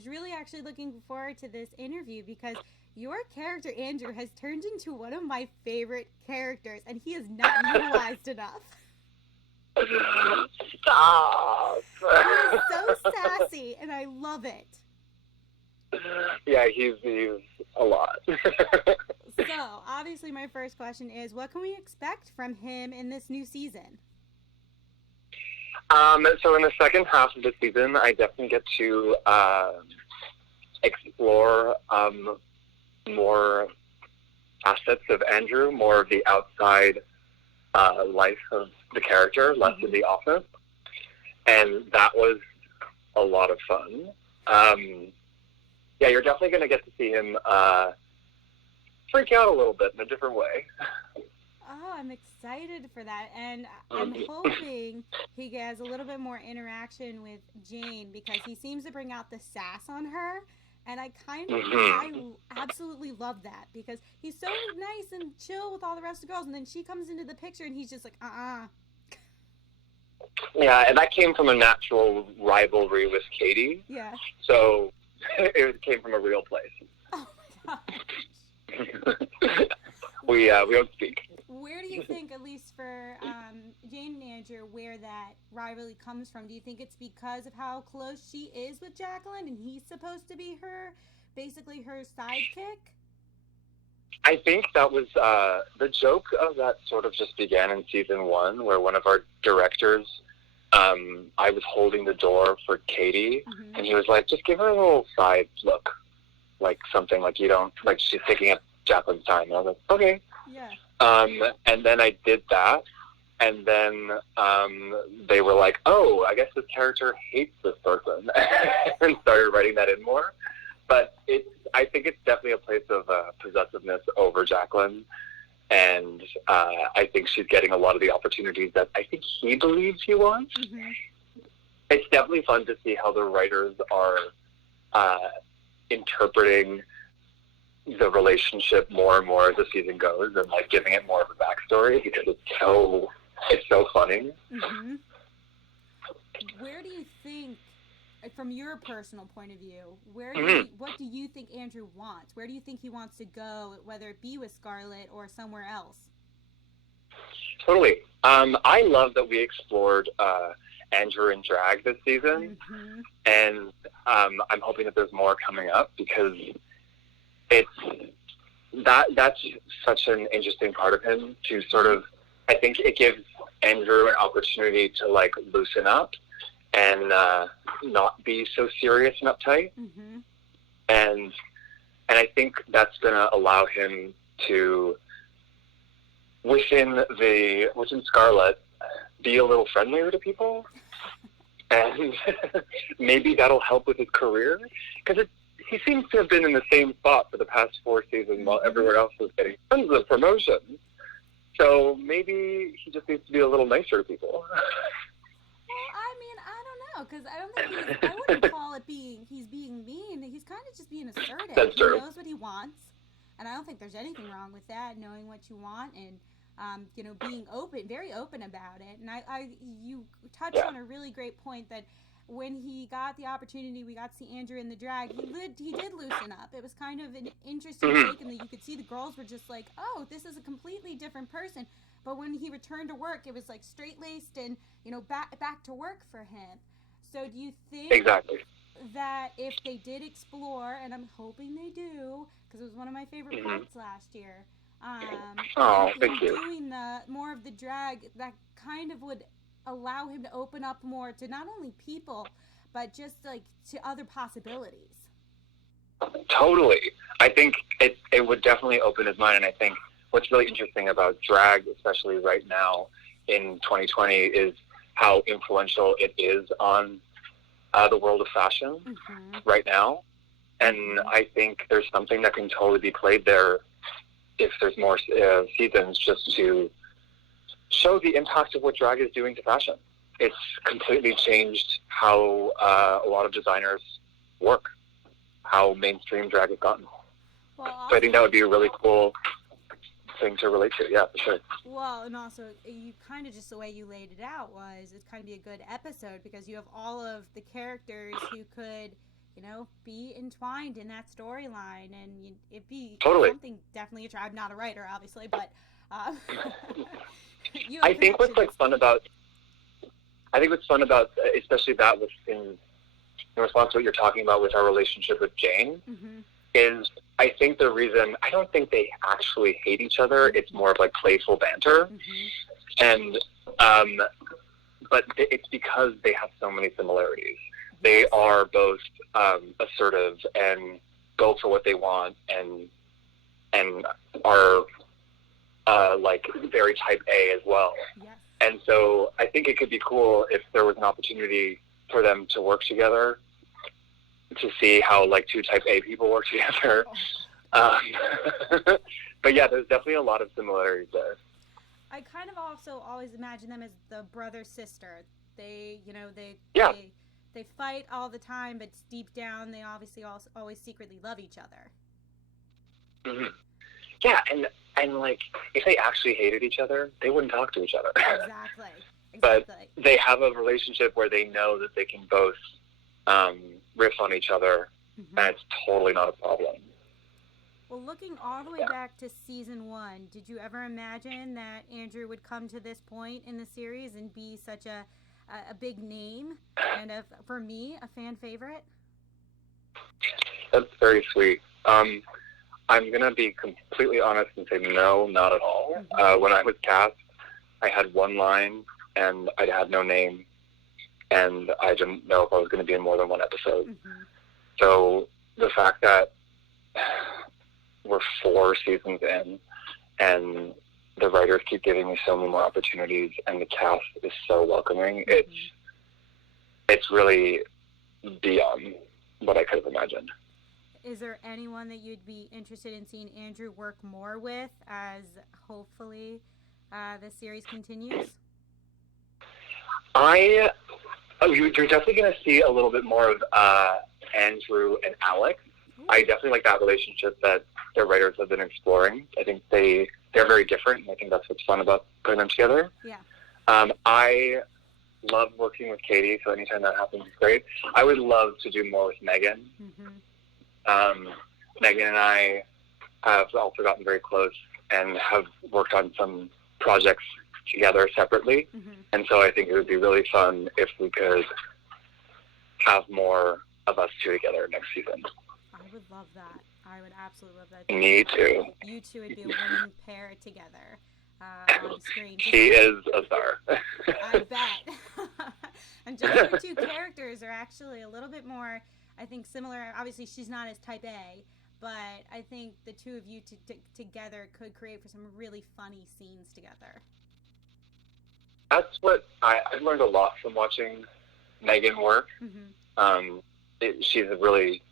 was really actually looking forward to this interview because your character, Andrew, has turned into one of my favorite characters, and he is not utilized enough. Stop. He is so sassy, and I love it. Yeah, he's a lot. So, obviously, my first question is, what can we expect from him in this new season? So in the second half of the season, I definitely get to explore more facets of Andrew, more of the outside life of the character, less in the office, and that was a lot of fun. Yeah, you're definitely going to get to see him freak out a little bit in a different way. Oh, I'm excited for that. And I'm hoping he has a little bit more interaction with Jane because he seems to bring out the sass on her. And I absolutely love that because he's so nice and chill with all the rest of the girls. And then she comes into the picture and he's just like, Yeah, and that came from a natural rivalry with Katie. Yeah. So it came from a real place. Oh my gosh. We don't speak. Where do you think, at least for Jane and Andrew, where that rivalry comes from? Do you think it's because of how close she is with Jacqueline and he's supposed to be basically her sidekick? I think that was the joke of that sort of just began in season 1, where one of our directors, I was holding the door for Katie, and he was like, just give her a little side look, like something like you don't, like she's taking up Jacqueline's time. And I was like, okay. Yeah. And then I did that, and then they were like, oh, I guess this character hates this person, and started writing that in more. But I think it's definitely a place of possessiveness over Jacqueline, and I think she's getting a lot of the opportunities that I think he believes he wants. It's definitely fun to see how the writers are interpreting the relationship more and more as the season goes, and like giving it more of a backstory because it's so funny. Where do you think, from your personal point of view, what do you think Andrew wants? Where do you think he wants to go, whether it be with Scarlett or somewhere else? Totally. I love that we explored Andrew in drag this season, and I'm hoping that there's more coming up because that's such an interesting part of him to sort of, I think it gives Andrew an opportunity to like loosen up and not be so serious and uptight. And I think that's going to allow him to, within Scarlett, be a little friendlier to people. And maybe that'll help with his career because he seems to have been in the same spot for the past 4 seasons while everyone else was getting tons of promotions. So maybe he just needs to be a little nicer to people. Well, I mean, I don't know, because I don't think I wouldn't call it he's being mean. He's kind of just being assertive. That's true. He knows what he wants, and I don't think there's anything wrong with that, knowing what you want and, being open, very open about it. And you touched on a really great point that when he got the opportunity, we got to see Andrew in the drag, he did loosen up. It was kind of an interesting take, and you could see the girls were just like, oh, this is a completely different person. But when he returned to work, it was like straight-laced and, back to work for him. So do you think that if they did explore, and I'm hoping they do, because it was one of my favorite parts last year, doing more of the drag, that kind of would allow him to open up more to not only people, but just like to other possibilities. Totally. I think it would definitely open his mind, and I think what's really interesting about drag, especially right now in 2020, is how influential it is on the world of fashion right now. And I think there's something that can totally be played there if there's more seasons, just to show the impact of what drag is doing to fashion. It's completely changed how a lot of designers work, how mainstream drag has gotten. Well, so I think that would be a really cool thing to relate to, yeah, for sure. Well, and also, you kind of just the way you laid it out was it's kind of be a good episode because you have all of the characters who could be entwined in that storyline, and it'd be Totally. something definitely. I'm not a writer, obviously, but you I have think what's connections. fun about, especially that with in response to what you're talking about with our relationship with Jane, Mm-hmm. is I think the reason, I don't think they actually hate each other. It's more of like playful banter. Mm-hmm. And, but it's because they have so many similarities. They are both assertive and go for what they want, and are like very type A as well. Yes. And so I think it could be cool if there was an opportunity for them to work together, to see how like two type A people work together. But yeah, there's definitely a lot of similarities there. I kind of also always imagine them as the brother sister. They, Yeah. they fight all the time, but deep down they obviously also always secretly love each other. Mm-hmm. Yeah, and like if they actually hated each other, they wouldn't talk to each other. Exactly. But they have a relationship where they know that they can both riff on each other, mm-hmm. and it's totally not a problem. Well, looking all the way back to season 1, did you ever imagine that Andrew would come to this point in the series and be such a big name and, for me, a fan favorite? That's very sweet. I'm going to be completely honest and say no, not at all. Mm-hmm. When I was cast, I had one line, and I had no name, and I didn't know if I was going to be in more than one episode. Mm-hmm. So the fact that we're 4 seasons in, and the writers keep giving me so many more opportunities, and the cast is so welcoming, mm-hmm. it's really beyond what I could have imagined. Is there anyone that you'd be interested in seeing Andrew work more with as hopefully the series continues? You're definitely going to see a little bit more of Andrew and Alex. Ooh. I definitely like that relationship that their writers have been exploring. I think they're very different, and I think that's what's fun about putting them together. Yeah. I love working with Katie, so anytime that happens is great. I would love to do more with Megan. Mm-hmm. Megan and I have also gotten very close and have worked on some projects together separately. Mm-hmm. And so I think it would be really fun if we could have more of us two together next season. I would love that. I would absolutely love that. Me too. You two would be a winning pair together on screen. She is a star. I bet. And just your two characters are actually a little bit more, I think, similar. Obviously, she's not as type A, but I think the two of you together could create for some really funny scenes together. That's what I've learned a lot from watching Megan work. Mm-hmm. She's a really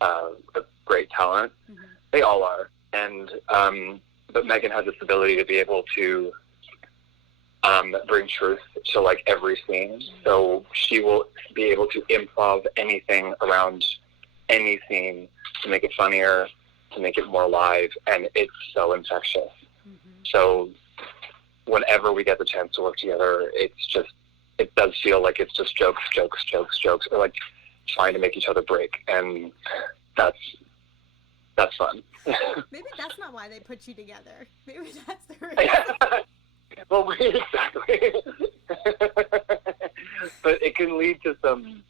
a great talent. Mm-hmm. They all are. And but Megan has this ability to be able to bring truth to like every scene. Mm-hmm. So she will be able to improv anything around any scene to make it funnier, to make it more live, and it's so infectious. Mm-hmm. So whenever we get the chance to work together, it does feel like it's just jokes, or like trying to make each other break, and that's fun. Maybe that's not why they put you together. Maybe that's the reason. Well, exactly. But it can lead to some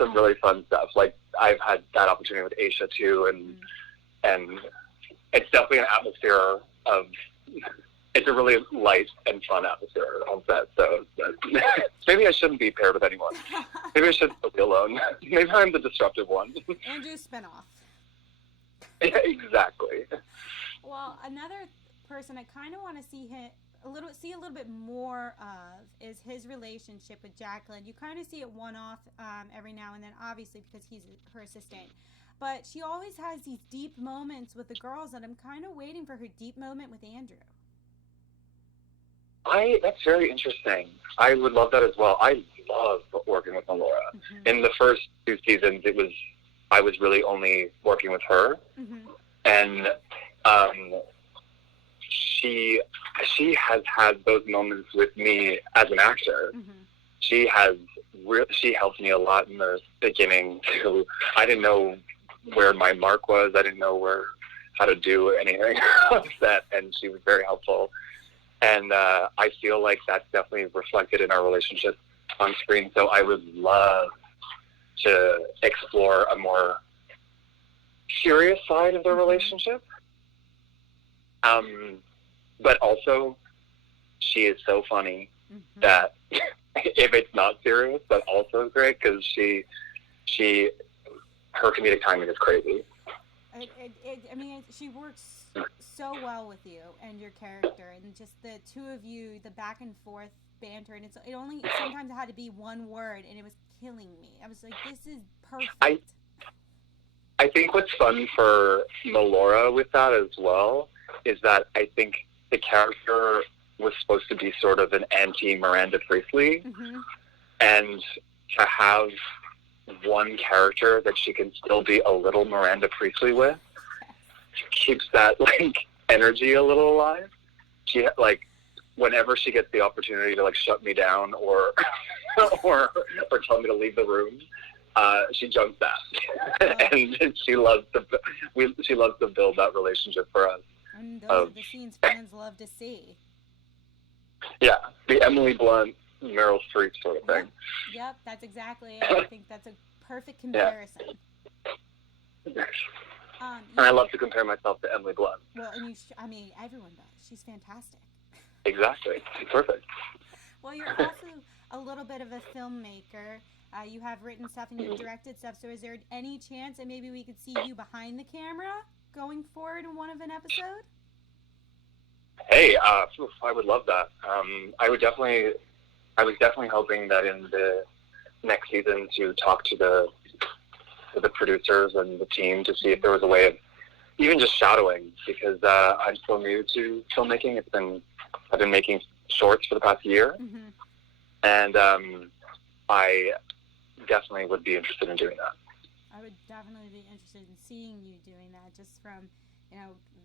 really fun stuff. Like I've had that opportunity with Aisha too, and it's definitely an atmosphere of. It's a really light and fun atmosphere on set, so maybe I shouldn't be paired with anyone. Maybe I should be alone. Maybe I'm the disruptive one. Andrew's spinoff. Yeah, exactly. Well, another person I kind of want to see a little bit more of is his relationship with Jacqueline. You kind of see it one-off every now and then, obviously because he's her assistant. But she always has these deep moments with the girls, and I'm kind of waiting for her deep moment with Andrew. That's very interesting. I would love that as well. I love working with Melora. Mm-hmm. In the first 2 seasons, I was really only working with her, mm-hmm. and she has had those moments with me as an actor, mm-hmm. she helped me a lot in the beginning too. I didn't know where my mark was. I didn't know how to do anything on set, and she was very helpful. And I feel like that's definitely reflected in our relationship on screen. So I would love to explore a more curious side of the relationship. But also, she is so funny that if it's not serious, but also great, because her comedic timing is crazy. I mean, she works so well with you and your character, and just the two of you, the back and forth banter, and it only sometimes had to be one word, and it was killing me. I was like, this is perfect. I think what's fun for Melora with that as well is that I think the character was supposed to be sort of an anti-Miranda Priestley, and to have one character that she can still be a little Miranda Priestley with keeps that energy a little alive. She whenever she gets the opportunity to shut me down or tell me to leave the room, she jumps at, and she loves to build that relationship for us. And those are the scenes fans love to see. Yeah, the Emily Blunt, Meryl Streep sort of thing. Yep, that's exactly it. I think that's a perfect comparison. Yeah. And I love to compare myself to Emily Blunt. Well, and everyone does. She's fantastic. Exactly. She's perfect. Well, you're also a little bit of a filmmaker. You have written stuff and you've directed stuff. So is there any chance that maybe we could see you behind the camera going forward in one of an episode? Hey, I would love that. I was definitely hoping that in the next season to talk to the producers and the team to see if there was a way of even just shadowing, because I'm so new to filmmaking. I've been making shorts for the past year, and I definitely would be interested in doing that. I would definitely be interested in seeing you doing that, just from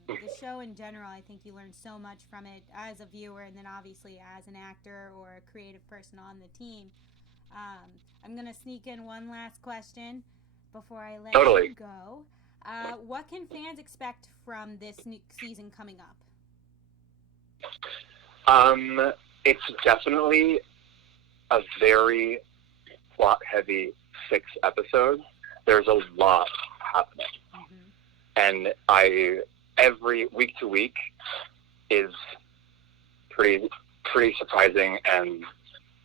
the show in general. I think you learn so much from it as a viewer, and then obviously as an actor or a creative person on the team. I'm going to sneak in one last question before I let you go. What can fans expect from this new season coming up? It's definitely a very plot-heavy 6 episodes. There's a lot happening. And every week to week is pretty surprising, and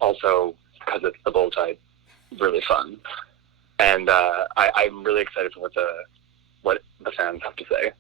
also, because it's the Bold Type, really fun. And I'm really excited for what the fans have to say.